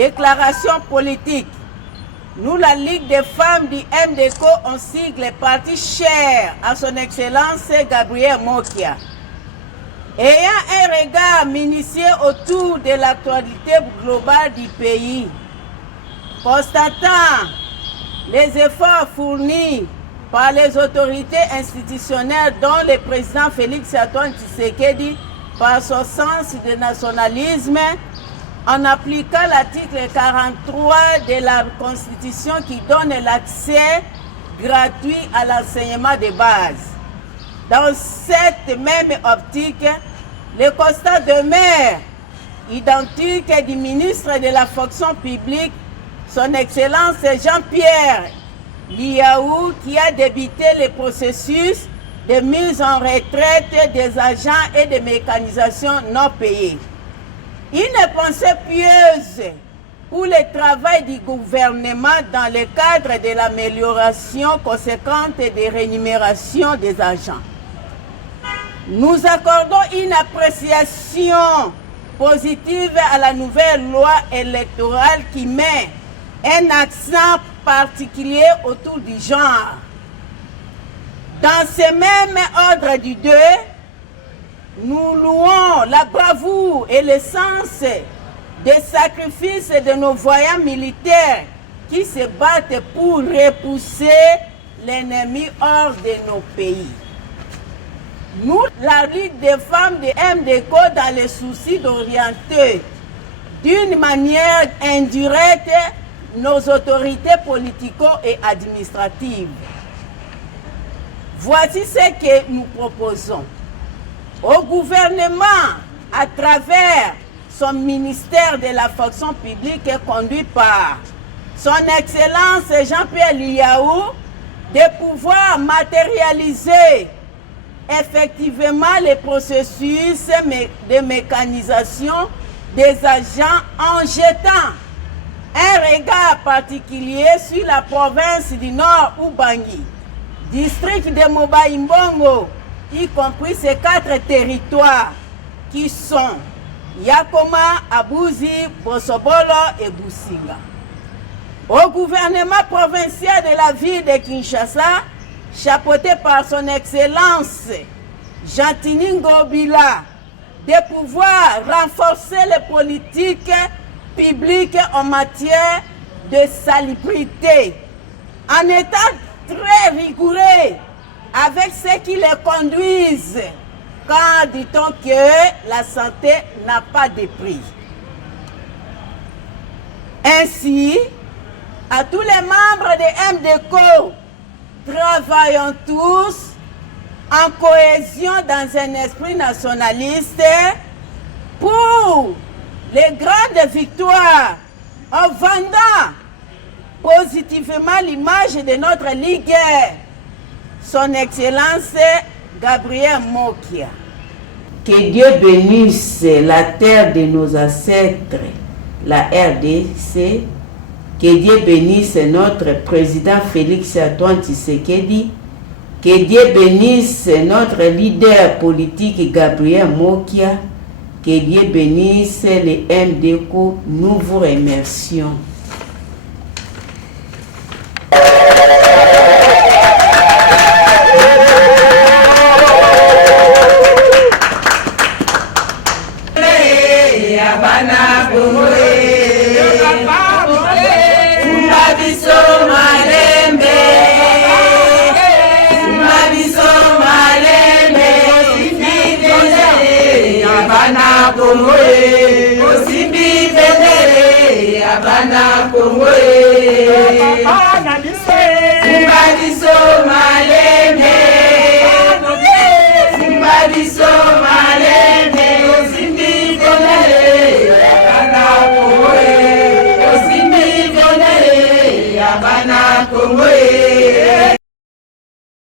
Déclaration politique. Nous, la Ligue des femmes du MDECO, on sigle parti cher à son Excellence Gabriel Mokia. Ayant un regard minutieux autour de l'actualité globale du pays, constatant les efforts fournis par les autorités institutionnelles dont le président Félix-Antoine Tshisekedi par son sens de nationalisme en appliquant l'article 43 de la Constitution qui donne l'accès gratuit à l'enseignement de base. Dans cette même optique, le constat demeure identique du ministre de la fonction publique, son Excellence Jean-Pierre Liaou, qui a débuté le processus de mise en retraite des agents et de mécanisation non payés. Une pensée pieuse pour le travail du gouvernement dans le cadre de l'amélioration conséquente des rémunérations des agents. Nous accordons une appréciation positive à la nouvelle loi électorale qui met un accent particulier autour du genre. Dans ce même ordre du deux, nous louons la bravoure et le sens des sacrifices de nos voyants militaires qui se battent pour repousser l'ennemi hors de nos pays. Nous, la Ligue des femmes de MDECO, dans le souci d'orienter d'une manière indirecte nos autorités politico- et administratives. Voici ce que nous proposons au gouvernement à travers son ministère de la fonction publique conduit par son Excellence Jean-Pierre Liaou de pouvoir matérialiser effectivement les processus de mécanisation des agents en jetant un regard particulier sur la province du Nord Ubangi, district de Moba-Imbongo, y compris ces 4 territoires qui sont Yakoma, Abuzi, Bosobolo et Businga. Au gouvernement provincial de la ville de Kinshasa, chapeauté par son Excellence Jantini Ngobila, de pouvoir renforcer les politiques publiques en matière de salubrité, en étant très rigoureux avec ceux qui les conduisent, quand dit-on que la santé n'a pas de prix. Ainsi, à tous les membres de MDECO, travaillons tous en cohésion dans un esprit nationaliste pour les grandes victoires en vendant positivement l'image de notre Ligue, son Excellence Gabriel Mokia. Que Dieu bénisse la terre de nos ancêtres, la RDC. Que Dieu bénisse notre président Félix-Antoine Tshisekedi. Que Dieu bénisse notre leader politique Gabriel Mokia. Que Dieu bénisse les MDECO. Nous vous remercions. Congo